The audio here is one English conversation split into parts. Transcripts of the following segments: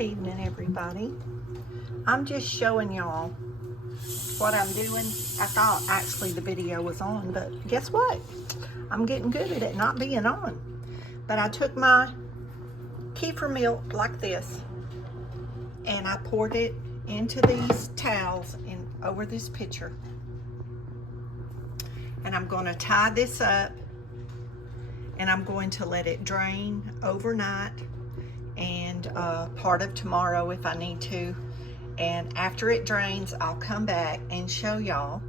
Good evening, everybody. I'm just showing y'all what I'm doing. I thought actually the video was on, but guess what? I'm getting good at it not being on. But I took my kefir milk like this and I poured it into these towels and over this pitcher. And I'm going to tie this up and I'm going to let it drain overnight and part of tomorrow if I need to. And after it drains, I'll come back and show y'all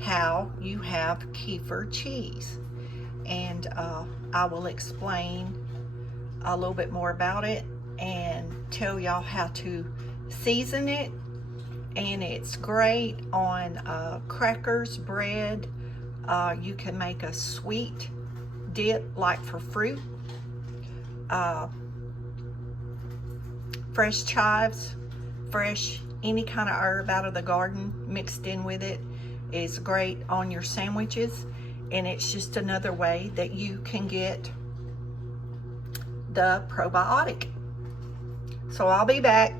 how you have kefir cheese. And I will explain a little bit more about it and tell y'all how to season it. And it's great on crackers, bread. You can make a sweet dip like for fruit. Fresh chives, fresh any kind of herb out of the garden mixed in with it is great on your sandwiches. And it's just another way that you can get the probiotic. So I'll be back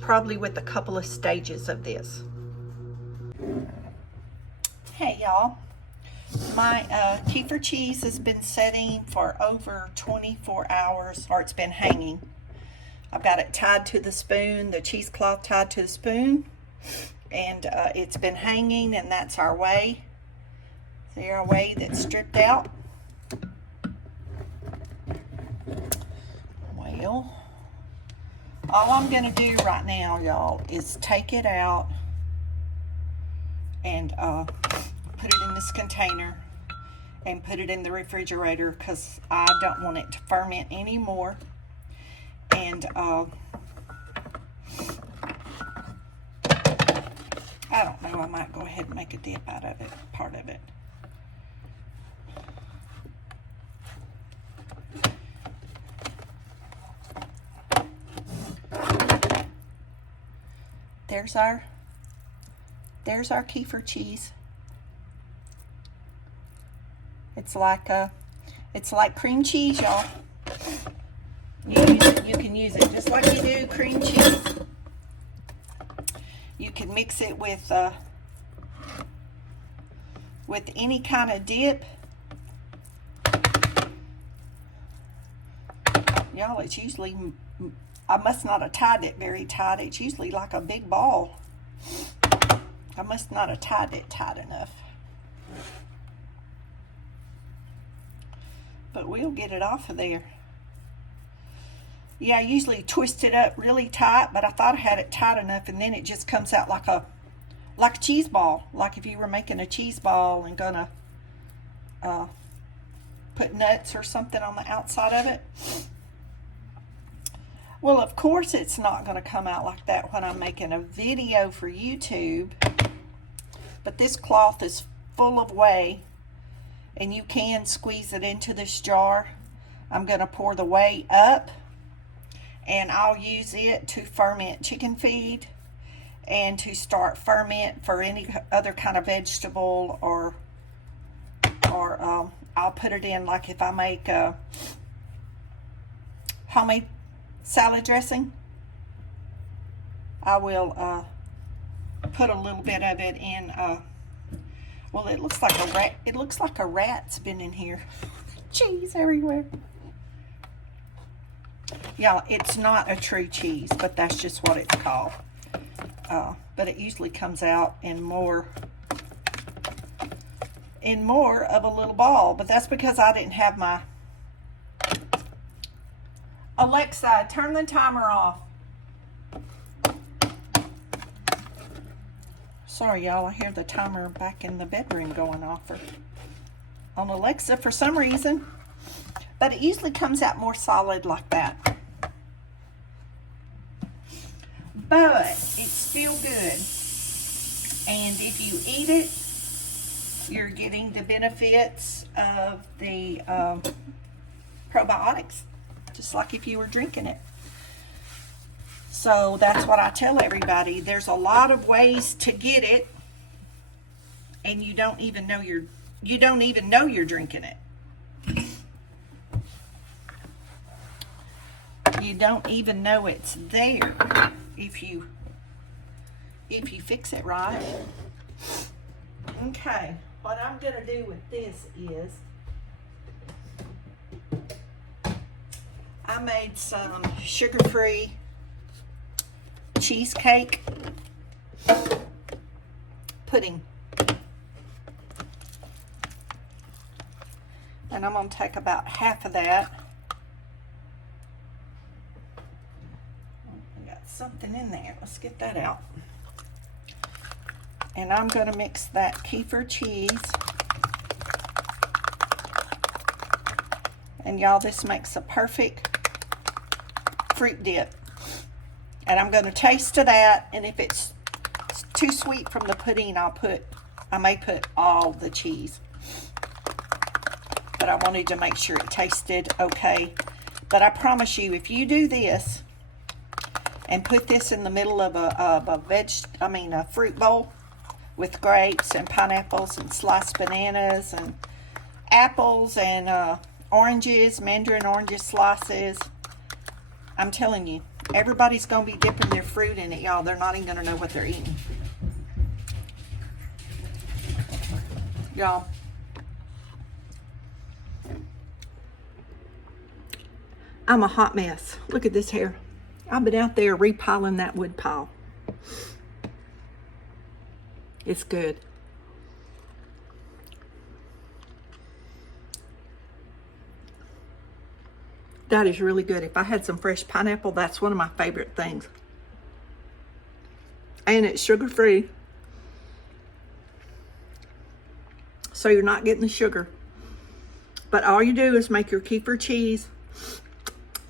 probably with a couple of stages of this. Hey y'all, my kefir cheese has been setting for over 24 hours, or it's been hanging. I've got it tied to the spoon, the cheesecloth tied to the spoon, and it's been hanging, and that's our whey. See our whey that's stripped out? Well, all I'm going to do right now, y'all, is take it out and put it in this container and put it in the refrigerator because I don't want it to ferment anymore. And I don't know, I might go ahead and make a dip out of it, part of it. There's our kefir cheese. It's like cream cheese, y'all. You can use it just like you do cream cheese. You can mix it with any kind of dip. Y'all, it's usually, I must not have tied it very tight. It's usually like a big ball. I must not have tied it tight enough. But we'll get it off of there. Yeah, I usually twist it up really tight, but I thought I had it tight enough, and then it just comes out like a cheese ball. Like if you were making a cheese ball and gonna put nuts or something on the outside of it. Well, of course it's not gonna come out like that when I'm making a video for YouTube. But this cloth is full of whey, and you can squeeze it into this jar. I'm gonna pour the whey up, and I'll use it to ferment chicken feed and to start ferment for any other kind of vegetable, or I'll put it in, like if I make a homemade salad dressing, I will put a little bit of it in. Well, it looks like a rat. It looks like a rat's been in here. Cheese everywhere. Y'all, it's not a true cheese, but that's just what it's called. But it usually comes out in more of a little ball. But that's because I didn't have my Alexa, turn the timer off. Sorry, y'all, I hear the timer back in the bedroom going off on Alexa for some reason. But it usually comes out more solid like that. But it's still good. And if you eat it, you're getting the benefits of the probiotics, just like if you were drinking it. So that's what I tell everybody. There's a lot of ways to get it, and you don't even know you're drinking it. You don't even know it's there if you fix it right. Okay, what I'm gonna do with this is I made some sugar-free cheesecake pudding. And I'm gonna take about half of that. I got something in there. Let's get that out. And I'm gonna mix that kefir cheese. And y'all, this makes a perfect fruit dip. And I'm gonna taste to that, and if it's too sweet from the pudding, I may put all the cheese. But I wanted to make sure it tasted okay. But I promise you, if you do this and put this in the middle of a fruit bowl with grapes and pineapples and sliced bananas and apples and oranges, mandarin oranges slices, I'm telling you, everybody's gonna be dipping their fruit in it, y'all. They're not even gonna know what they're eating. Y'all, I'm a hot mess. Look at this hair. I've been out there repiling that wood pile. It's good. That is really good. If I had some fresh pineapple, that's one of my favorite things. And it's sugar-free. So you're not getting the sugar. But all you do is make your kefir cheese,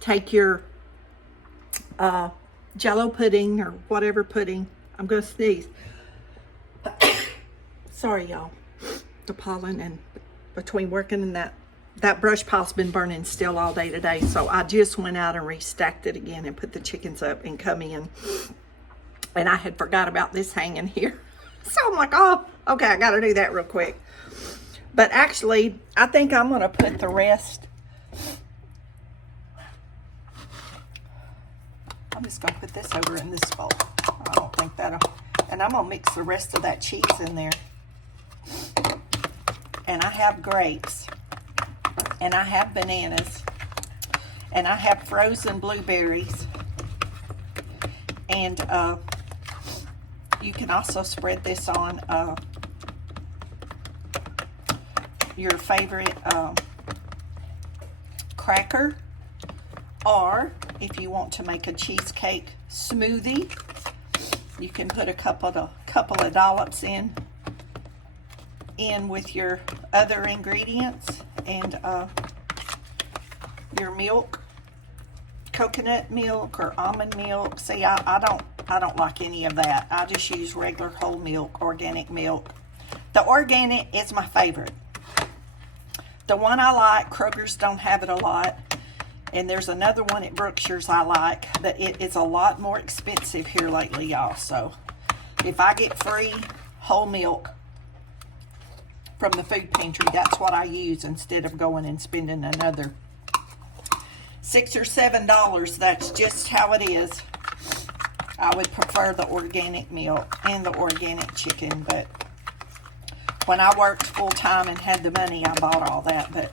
take your Jell-O pudding or whatever pudding. I'm going to sneeze. Sorry, y'all. The pollen, and between working and that brush pile's been burning still all day today. So I just went out and restacked it again and put the chickens up and come in. And I had forgot about this hanging here. So I'm like, oh, okay, I got to do that real quick. But actually, I think I'm going to put the rest. I'm just going to put this over in this bowl. I don't think that'll. And I'm going to mix the rest of that cheese in there. And I have grapes. And I have bananas. And I have frozen blueberries. And you can also spread this on your favorite cracker, or if you want to make a cheesecake smoothie, you can put a couple of dollops in with your other ingredients and your milk, coconut milk or almond milk. See, I don't like any of that. I just use regular whole milk, organic milk. The organic is my favorite. The one I like, Kroger's don't have it a lot. And there's another one at Brookshire's I like, but it is a lot more expensive here lately, y'all. So if I get free whole milk from the food pantry, that's what I use instead of going and spending another $6 or $7. That's just how it is. I would prefer the organic milk and the organic chicken, but when I worked full-time and had the money, I bought all that. But,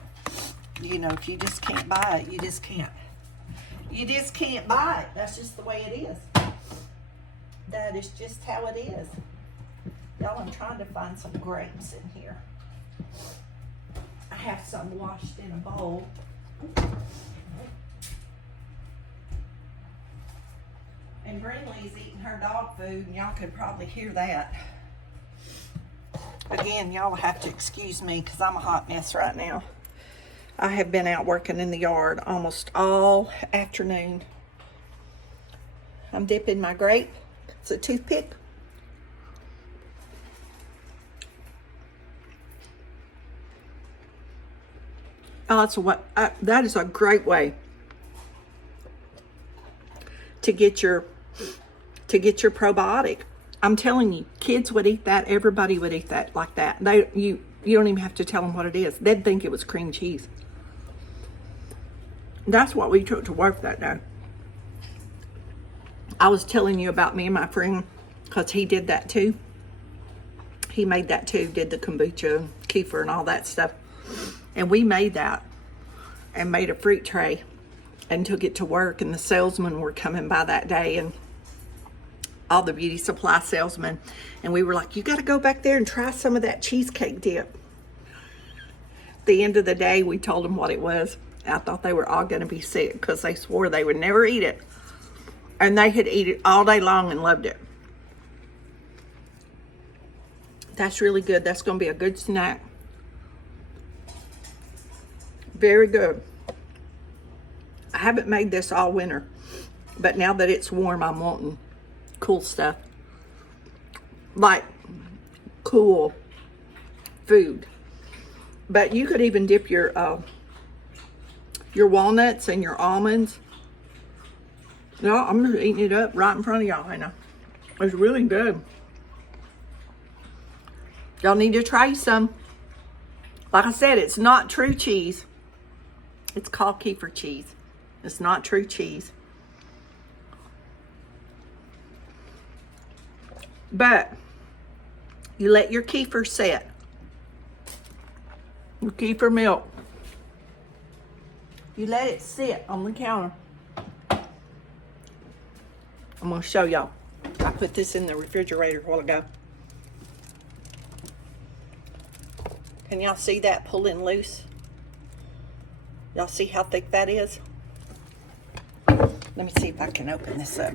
you know, if you just can't buy it, you just can't. You just can't buy it. That's just the way it is. That is just how it is. Y'all, I'm trying to find some grapes in here. I have some washed in a bowl. And Brinley's eating her dog food, and y'all could probably hear that. Again, y'all have to excuse me because I'm a hot mess right now. I have been out working in the yard almost all afternoon. I'm dipping my grape. It's a toothpick. Oh, that is a great way to get your probiotic. I'm telling you, kids would eat that. Everybody would eat that like that. You don't even have to tell them what it is. They'd think it was cream cheese. That's what we took to work that day. I was telling you about me and my friend, because he did that too. He made that too, did the kombucha, kefir, and all that stuff. And we made that and made a fruit tray and took it to work, and the salesmen were coming by that day, and all the beauty supply salesmen, and we were like, you got to go back there and try some of that cheesecake dip. At the end of the day, we told them what it was. I thought they were all going to be sick because they swore they would never eat it, and they had eaten it all day long and loved it. That's really good. That's going to be a good snack. Very good. I haven't made this all winter, but now that it's warm, I'm wanting cool stuff. Like cool food. But you could even dip your walnuts and your almonds. No, I'm just eating it up right in front of y'all. I know. It's really good. Y'all need to try some. Like I said, it's not true cheese. It's called kefir cheese. It's not true cheese. But you let your kefir set. Your kefir milk. You let it sit on the counter. I'm going to show y'all. I put this in the refrigerator a while ago. Can y'all see that pulling loose? Y'all see how thick that is? Let me see if I can open this up.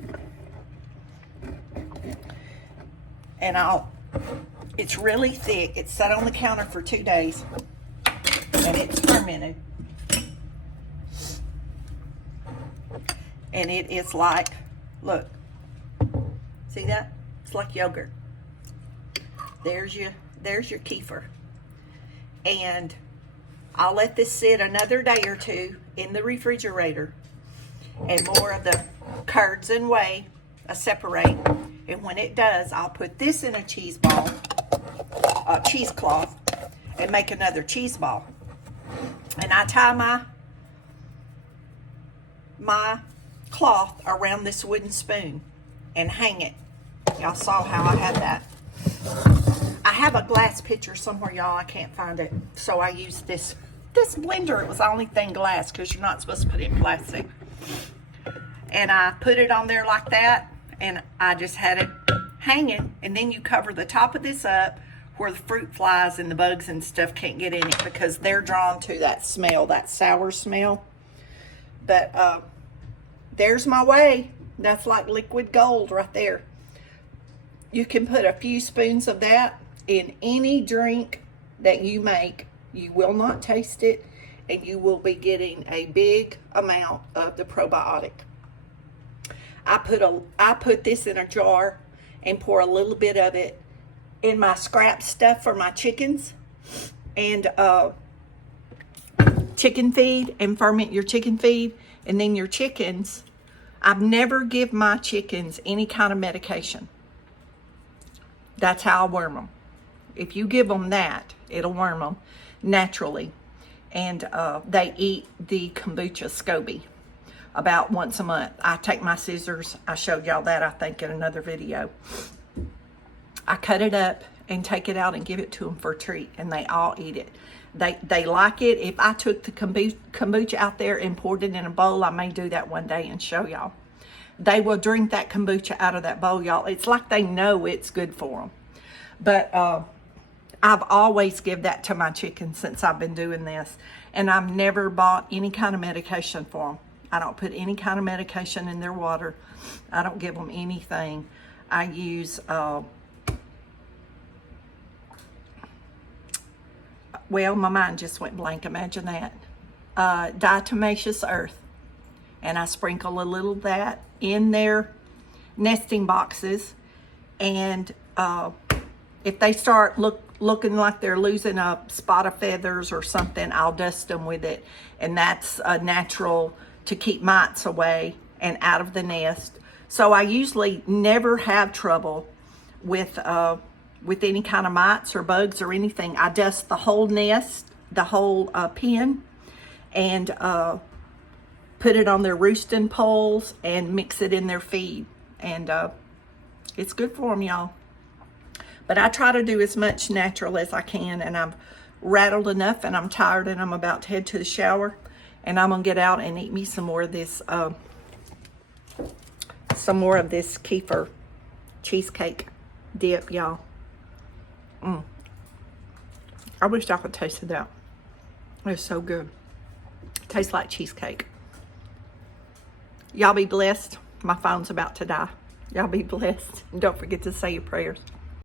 And it's really thick. It's sat on the counter for 2 days. And it's fermented. And it is like, look. See that? It's like yogurt. There's your kefir. And I'll let this sit another day or two in the refrigerator, and more of the curds and whey separate. And when it does, I'll put this in a cheese ball, cheesecloth, and make another cheese ball. And I tie my cloth around this wooden spoon and hang it. Y'all saw how I had that. I have a glass pitcher somewhere, y'all. I can't find it. So I used this blender. It was the only thing glass because you're not supposed to put it in plastic. And I put it on there like that, and I just had it hanging. And then you cover the top of this up where the fruit flies and the bugs and stuff can't get in it because they're drawn to that smell, that sour smell. But there's my whey. That's like liquid gold right there. You can put a few spoons of that in any drink that you make. You will not taste it, and you will be getting a big amount of the probiotic. I put this in a jar and pour a little bit of it in my scrap stuff for my chickens and chicken feed, and ferment your chicken feed. And then your chickens, I've never give my chickens any kind of medication. That's how I worm them. If you give them that, it'll worm them naturally. And they eat the kombucha SCOBY about once a month. I take my scissors. I showed y'all that, I think, in another video. I cut it up and take it out and give it to them for a treat, and they all eat it. They like it. If I took the kombucha out there and poured it in a bowl, I may do that one day and show y'all. They will drink that kombucha out of that bowl, y'all. It's like they know it's good for them. But I've always give that to my chickens since I've been doing this. And I've never bought any kind of medication for them. I don't put any kind of medication in their water. I don't give them anything. I use, well, my mind just went blank. Imagine that. Diatomaceous earth. And I sprinkle a little of that in their nesting boxes. And if they start looking like they're losing a spot of feathers or something, I'll dust them with it. And that's natural to keep mites away and out of the nest. So I usually never have trouble with any kind of mites or bugs or anything. I dust the whole nest, the whole pen, and put it on their roosting poles and mix it in their feed. and it's good for them, y'all. But I try to do as much natural as I can, and I've rattled enough, and I'm tired, and I'm about to head to the shower, and I'm gonna get out and eat me some more of this kefir cheesecake dip, y'all. I wish I could taste that. It's so good. Tastes like cheesecake. Y'all be blessed. My phone's about to die. Y'all be blessed. Don't forget to say your prayers.